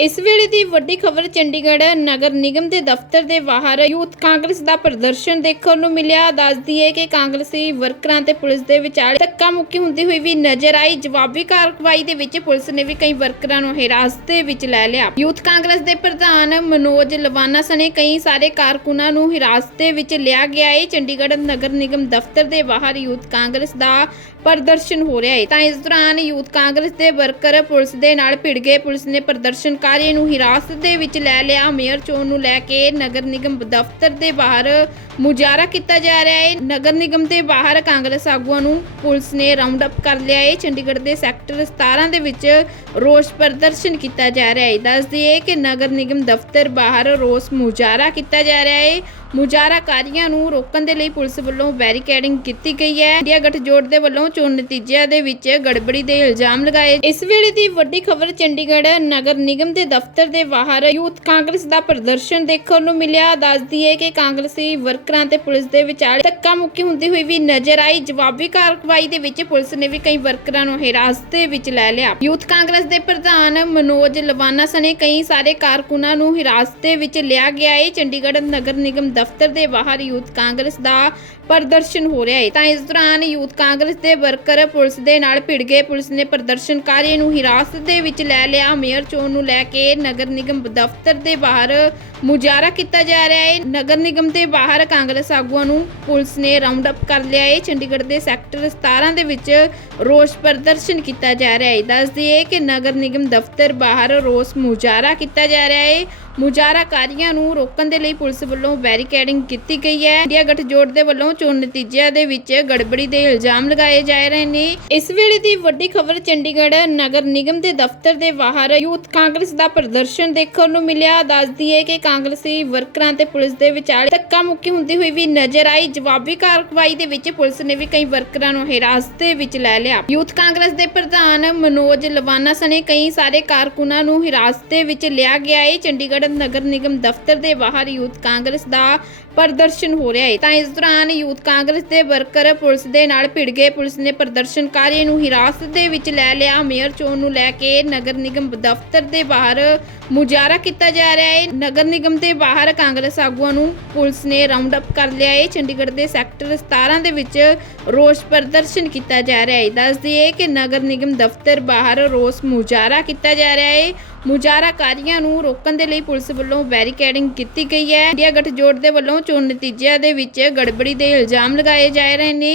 ਇਸ ਵੇਲੇ ਦੀ ਵੱਡੀ ਖਬਰ ਚੰਡੀਗੜ੍ਹ ਨਗਰ ਨਿਗਮ ਦੇ ਦਫ਼ਤਰ ਦੇ ਬਾਹਰ ਯੂਥ ਕਾਂਗਰਸ ਦਾ ਪ੍ਰਦਰਸ਼ਨ ਦੇਖਣ ਨੂੰ ਮਿਲਿਆ। ਦੱਸਦੀ ਹੈ ਕਿ ਕਾਂਗਰਸੀ ਵਰਕਰਾਂ ਤੇ ਪੁਲਿਸ ਦੇ ਵਿਚਾਲੇ ਧੱਕਾ ਮੁੱਕੀ ਹੁੰਦੀ ਹੋਈ ਵੀ ਨਜ਼ਰ ਆਈ। ਜਵਾਬੀ ਕਾਰਵਾਈ ਦੇ ਵਿੱਚ ਪੁਲਿਸ ਨੇ ਵੀ ਕਈ ਵਰਕਰਾਂ ਨੂੰ ਹਿਰਾਸਤ ਦੇ ਵਿੱਚ ਲੈ ਲਿਆ। ਯੂਥ ਕਾਂਗਰਸ ਦੇ ਪ੍ਰਧਾਨ ਮਨੋਜ ਲਵਾਨਾ ਸਣੇ ਕਈ ਸਾਰੇ ਕਾਰਕੁਨਾਂ ਨੂੰ ਹਿਰਾਸਤ ਦੇ ਵਿੱਚ ਲਿਆ ਗਿਆ ਹੈ। ਚੰਡੀਗੜ੍ਹ ਨਗਰ ਨਿਗਮ ਦਫ਼ਤਰ ਦੇ ਬਾਹਰ ਯੂਥ ਕਾਂਗਰਸ ਦਾ ਪ੍ਰਦਰਸ਼ਨ ਹੋ ਰਿਹਾ ਹੈ। ਤਾਂ ਇਸ ਦੌਰਾਨ ਯੂਥ ਕਾਂਗਰਸ ਦੇ ਵਰਕਰ ਪੁਲਿਸ ਦੇ ਨਾਲ ਭਿੜ ਗਏ। ਪੁਲਿਸ ਨੇ ਪ੍ਰਦਰਸ਼ਨ ਪ੍ਰਦਰਸ਼ਨਕਾਰੀ ਨੂੰ ਹਿਰਾਸਤ ਦੇ ਵਿੱਚ ਲੈ ਲਿਆ ਮੇਅਰ ਚੋਣ ਨੂੰ ਲੈ ਕੇ ਨਗਰ ਨਿਗਮ ਦਫ਼ਤਰ ਦੇ ਬਾਹਰ ਮੁਜ਼ਾਹਰਾ ਕੀਤਾ ਜਾ ਰਿਹਾ ਹੈ। ਨਗਰ ਨਿਗਮ ਦੇ ਬਾਹਰ ਕਾਂਗਰਸ ਆਗੂਆਂ ਨੂੰ ਪੁਲਿਸ ਨੇ ਰਾਉਂਡ ਅਪ ਕਰ ਲਿਆ ਹੈ। ਚੰਡੀਗੜ੍ਹ ਦੇ ਸੈਕਟਰ 17 ਦੇ ਵਿੱਚ ਰੋਸ ਪ੍ਰਦਰਸ਼ਨ ਕੀਤਾ ਜਾ ਰਿਹਾ ਹੈ। ਦੱਸ ਦਈਏ ਕਿ ਨਗਰ ਨਿਗਮ ਦਫ਼ਤਰ ਬਾਹਰ ਰੋਸ ਮੁਜ਼ਾਹਰਾ ਕੀਤਾ ਜਾ ਰਿਹਾ ਹੈ। ਮੁਜ਼ਾਹਰਾਕਾਰੀਆਂ ਨੂੰ ਰੋਕਣ ਦੇ ਲਈ ਪੁਲਿਸ ਵੱਲੋਂ ਬੈਰੀਕੇਡਿੰਗ ਕੀਤੀ ਗਈ ਹੈ। ਇੰਡੀਆ ਗਠਜੋੜ ਦੇ ਵੱਲੋਂ ਚੋਣ ਨਤੀਜਿਆਂ ਦੇ ਵਿੱਚ ਗੜਬੜੀ ਦੇ ਇਲਜ਼ਾਮ ਲਗਾਏ। ਇਸ ਵੇਲੇ ਦੀ ਵੱਡੀ ਖਬਰ ਚੰਡੀਗੜ੍ਹ ਨਗਰ ਨਿਗਮ ਦੇ ਦਫ਼ਤਰ ਦੇ ਬਾਹਰ ਯੂਥ ਕਾਂਗਰਸ ਦਾ ਪ੍ਰਦਰਸ਼ਨ ਦੇਖਣ ਨੂੰ ਮਿਲਿਆ। ਦੱਸਦੀ ਹੈ ਕਿ ਕਾਂਗਰਸੀ ਵਰਕਰਾਂ ਤੇ ਪੁਲਿਸ ਦੇ ਵਿਚਾਲੇ ਧੱਕਾ ਮੁੱਕੀ ਹੁੰਦੀ ਹੋਈ ਵੀ ਨਜ਼ਰ ਆਈ। ਜਵਾਬੀ ਕਾਰਵਾਈ ਦੇ ਵਿੱਚ ਪੁਲਿਸ ਨੇ ਵੀ ਕਈ ਵਰਕਰਾਂ ਨੂੰ ਹਿਰਾਸਤ ਦੇ ਵਿੱਚ ਲੈ ਲਿਆ। ਯੂਥ ਕਾਂਗਰਸ ਦੇ ਪ੍ਰਧਾਨ ਮਨੋਜ ਲਵਾਨਾ ਸਣੇ ਕਈ ਸਾਰੇ ਕਾਰਕੁਨਾਂ ਨੂੰ ਹਿਰਾਸਤ ਦੇ ਵਿੱਚ ਲਿਆ ਗਿਆ ਹੈ। ਚੰਡੀਗੜ੍ਹ ਨਗਰ ਨਿਗਮ ਦਫ਼ਤਰ ਦੇ ਬਾਹਰ ਯੂਥ ਕਾਂਗਰਸ ਦਾ ਪ੍ਰਦਰਸ਼ਨ ਹੋ ਰਿਹਾ ਹੈ। ਤਾਂ ਇਸ ਦੌਰਾਨ ਯੂਥ ਕਾਂਗਰਸ ਦੇ ਵਰਕਰ ਪੁਲਿਸ ਦੇ ਨਾਲ ਭਿੜ ਗਏ। ਪੁਲਿਸ ਨੇ ਪ੍ਰਦਰਸ਼ਨਕਾਰੀ ਨੂੰ ਹਿਰਾਸਤ ਦੇ ਵਿੱਚ ਲੈ ਲਿਆ। ਮੇਅਰ ਚੋਣ ਨੂੰ ਲੈ ਕੇ ਨਗਰ ਨਿਗਮ ਦਫ਼ਤਰ ਦੇ ਬਾਹਰ ਮੁਜ਼ਾਹਰਾ ਕੀਤਾ ਜਾ ਰਿਹਾ ਹੈ। ਨਗਰ ਨਿਗਮ ਦੇ ਬਾਹਰ ਕਾਂਗਰਸ ਆਗੂਆਂ ਨੂੰ ਪੁਲਿਸ ਨੇ ਰਾਉਂਡ ਅਪ ਕਰ ਲਿਆ ਹੈ। ਚੰਡੀਗੜ੍ਹ ਦੇ ਸੈਕਟਰ 17 ਦੇ ਵਿੱਚ ਰੋਸ ਪ੍ਰਦਰਸ਼ਨ ਕੀਤਾ ਜਾ ਰਿਹਾ ਹੈ। ਦੱਸ ਦਈਏ ਕਿ ਨਗਰ ਨਿਗਮ ਦਫ਼ਤਰ ਬਾਹਰ ਰੋਸ ਮੁਜ਼ਾਹਰਾ ਕੀਤਾ ਜਾ ਰਿਹਾ ਹੈ। ਮੁਜ਼ਾਹਰਾਕਾਰੀਆਂ ਨੂੰ ਰੋਕਣ ਦੇ ਲਈ ਪੁਲਿਸ ਵੱਲੋਂ ਬੈਰੀਕੇਡਿੰਗ ਕੀਤੀ ਗਈ ਹੈ। ਇੰਡੀਆ ਗਠਜੋੜ ਦੇ ਵੱਲੋਂ ਚੋਣ ਨਤੀਜਿਆਂ ਦੇ ਵਿੱਚ ਗੜਬੜੀ ਦੇ ਇਲਜ਼ਾਮ ਲਗਾਏ ਜਾ ਰਹੇ ਨੇ। ਇਸ ਵੇਲੇ ਦੀ ਵੱਡੀ ਖਬਰ ਚੰਡੀਗੜ੍ਹ ਨਗਰ ਨਿਗਮ ਦੇ ਦਫ਼ਤਰ ਦੇ ਬਾਹਰ ਯੂਥ ਕਾਂਗਰਸ ਦਾ ਪ੍ਰਦਰਸ਼ਨ ਦੇਖਣ ਨੂੰ ਮਿਲਿਆ। ਦੱਸਦੀ ਹੈ ਕਿ ਕਾਂਗਰਸੀ ਵਰਕਰਾਂ ਤੇ ਪੁਲਿਸ ਦੇ ਵਿਚਾਲੇ ਧੱਕਾ ਮੁੱਕੀ ਹੁੰਦੀ ਹੋਈ ਵੀ ਨਜ਼ਰ ਆਈ। ਜਵਾਬੀ ਕਾਰਵਾਈ ਦੇ ਵਿੱਚ ਪੁਲਿਸ ਨੇ ਵੀ ਕਈ ਵਰਕਰਾਂ ਨੂੰ ਹਿਰਾਸਤ ਦੇ ਵਿੱਚ ਲੈ ਲਿਆ। ਯੂਥ ਕਾਂਗਰਸ ਦੇ ਪ੍ਰਧਾਨ ਮਨੋਜ ਲਵਾਨਾ ਸਣੇ ਕਈ ਸਾਰੇ ਕਾਰਕੁਨਾਂ ਨੂੰ ਹਿਰਾਸਤ ਦੇ ਵਿੱਚ ਲਿਆ ਗਿਆ ਹੈ ਚੰਡੀਗੜ੍ਹ ਨਗਰ ਨਿਗਮ ਦਫ਼ਤਰ ਦੇ ਬਾਹਰ ਯੂਥ ਕਾਂਗਰਸ ਦਾ ਪ੍ਰਦਰਸ਼ਨ ਹੋ ਰਿਹਾ ਹੈ ਤਾਂ ਇਸ ਦੌਰਾਨ ਯੂਥ ਕਾਂਗਰਸ ਦੇ ਵਰਕਰ ਪੁਲਿਸ ਦੇ ਨਾਲ ਭਿੜ ਗਏ। ਪੁਲਿਸ ਨੇ ਪ੍ਰਦਰਸ਼ਨਕਾਰੀ ਨੂੰ ਹਿਰਾਸਤ ਦੇ ਵਿੱਚ ਲੈ ਲਿਆ। ਮੇਅਰ ਚੋਣ ਨੂੰ ਲੈ ਕੇ ਨਗਰ ਨਿਗਮ ਦਫ਼ਤਰ ਦੇ ਬਾਹਰ ਮੁਜ਼ਾਹਰਾ ਕੀਤਾ ਜਾ ਰਿਹਾ ਹੈ ਨਗਰ ਨਿਗਮ ਦੇ ਬਾਹਰ ਕਾਂਗਰਸ ਆਗੂਆਂ ਨੂੰ ਪੁਲਿਸ ਨੇ ਰਾਉਂਡ ਅਪ ਕਰ ਲਿਆ ਹੈ। ਚੰਡੀਗੜ੍ਹ ਦੇ ਸੈਕਟਰ 17 ਦੇ ਵਿੱਚ ਰੋਸ ਪ੍ਰਦਰਸ਼ਨ ਕੀਤਾ ਜਾ ਰਿਹਾ ਹੈ। ਦੱਸ ਦਈਏ ਕਿ ਨਗਰ ਨਿਗਮ ਦਫ਼ਤਰ ਬਾਹਰ ਰੋਸ ਮੁਜ਼ਾਹਰਾ ਕੀਤਾ ਜਾ ਰਿਹਾ ਹੈ। ਮੁਜ਼ਾਹਰਾਕਾਰੀਆਂ ਨੂੰ ਰੋਕਣ ਦੇ ਲਈ ਪੁਲਿਸ ਵੱਲੋਂ ਬੈਰੀਕੇਡਿੰਗ ਕੀਤੀ ਗਈ ਹੈ। ਇੰਡੀਆ ਗਠਜੋੜ ਦੇ ਵੱਲੋਂ ਚੋਣ ਨਤੀਜਿਆਂ ਦੇ ਵਿੱਚ ਗੜਬੜੀ ਦੇ ਇਲਜ਼ਾਮ ਲਗਾਏ ਜਾ ਰਹੇ ਨੇ।